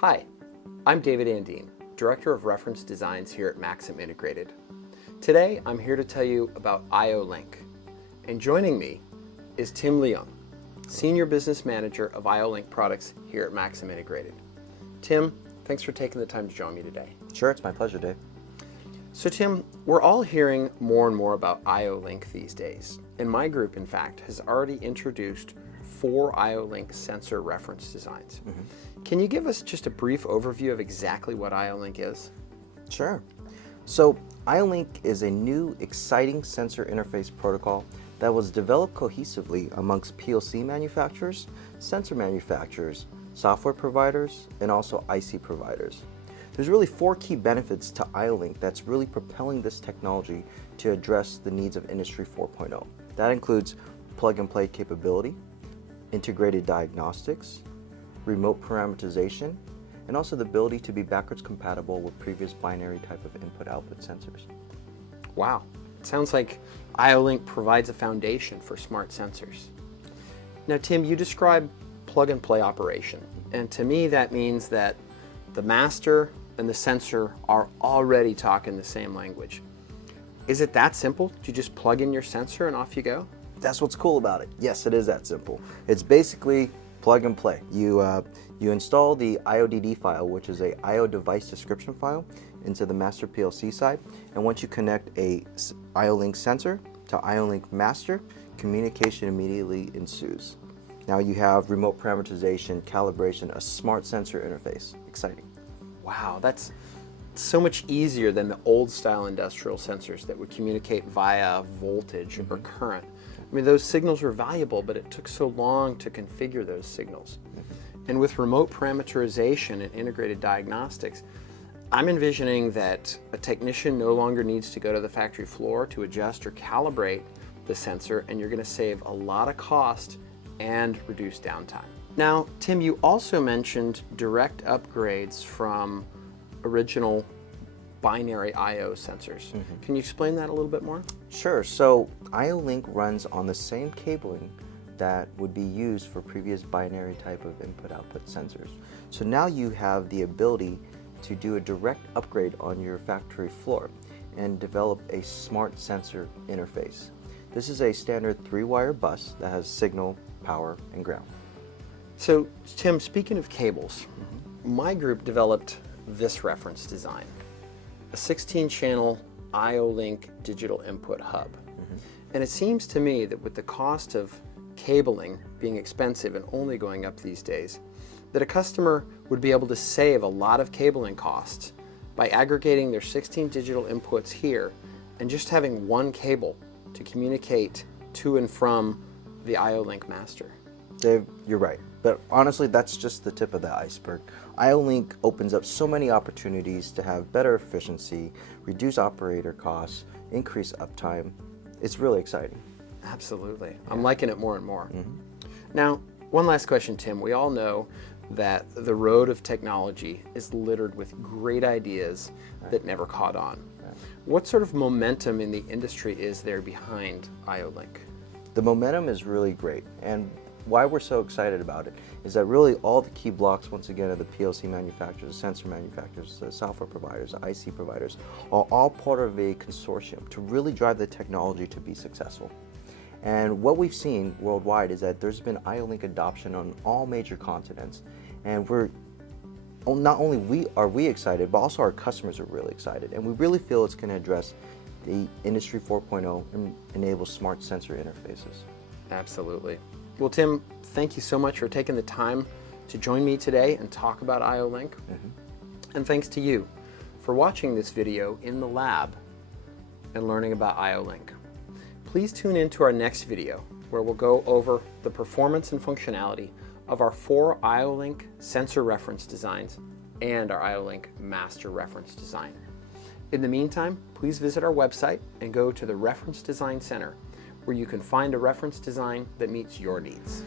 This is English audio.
Hi, I'm David Andine, Director of Reference Designs here at Maxim Integrated. Today, I'm here to tell you about IOLink, and joining me is Tim Leung, Senior Business Manager of IOLink products here at Maxim Integrated. Tim, thanks for taking the time to join me today. Sure, it's my pleasure, Dave. So Tim, we're all hearing more and more about IOLink these days, and my group, in fact, has already introduced 4 IOLink sensor reference designs. Can you give us just a brief overview of exactly what IOLink is? Sure. So IOLink is a new, exciting sensor interface protocol that was developed cohesively amongst PLC manufacturers, sensor manufacturers, software providers, and also IC providers. There's really 4 key benefits to IOLink that's really propelling this technology to address the needs of Industry 4.0. That includes plug-and-play capability, integrated diagnostics, remote parameterization, and also the ability to be backwards compatible with previous binary type of input-output sensors. Wow, it sounds like IOLink provides a foundation for smart sensors. Now Tim, you describe plug-and-play operation, and to me that means that the master and the sensor are already talking the same language. Is it that simple? Do you just plug in your sensor and off you go? That's what's cool about it. Yes, it is that simple. It's basically plug and play. You install the IODD file, which is a IO device description file, into the master PLC side, and once you connect a IOLink sensor to IOLink master, communication immediately ensues. Now you have remote parameterization, calibration, a smart sensor interface. Exciting. Wow, that's so much easier than the old style industrial sensors that would communicate via voltage or current. I mean, those signals were valuable, but it took so long to configure those signals. And with remote parameterization and integrated diagnostics, I'm envisioning that a technician no longer needs to go to the factory floor to adjust or calibrate the sensor, and you're going to save a lot of cost and reduce downtime. Now, Tim, you also mentioned direct upgrades from original binary I/O sensors. Can you explain that a little bit more? Sure. So IOLink runs on the same cabling that would be used for previous binary type of input-output sensors. So now you have the ability to do a direct upgrade on your factory floor and develop a smart sensor interface. This is a standard 3-wire bus that has signal, power, and ground. So, Tim, speaking of cables, my group developed this reference design, a 16-channel IOLink digital input hub. And it seems to me that with the cost of cabling being expensive and only going up these days, that a customer would be able to save a lot of cabling costs by aggregating their 16 digital inputs here and just having one cable to communicate to and from the IOLink master. Dave, you're right. But honestly, that's just the tip of the iceberg. IOLink opens up so many opportunities to have better efficiency, reduce operator costs, increase uptime. It's really exciting. Absolutely. Yeah. I'm liking it more and more. Now, one last question, Tim. We all know that the road of technology is littered with great ideas that never caught on. What sort of momentum in the industry is there behind IOLink? The momentum is really great, and why we're so excited about it is that really all the key blocks, once again, of the PLC manufacturers, the sensor manufacturers, the software providers, the IC providers, are all part of a consortium to really drive the technology to be successful. And what we've seen worldwide is that there's been IOLink adoption on all major continents, and not only are we excited, but also our customers are really excited, and we really feel it's going to address the Industry 4.0 and enable smart sensor interfaces. Absolutely. Well, Tim, thank you so much for taking the time to join me today and talk about IOLink. And thanks to you for watching this video in the lab and learning about IOLink. Please tune in to our next video where we'll go over the performance and functionality of our 4 IOLink sensor reference designs and our IOLink master reference design. In the meantime, please visit our website and go to the Reference Design Center, where you can find a reference design that meets your needs.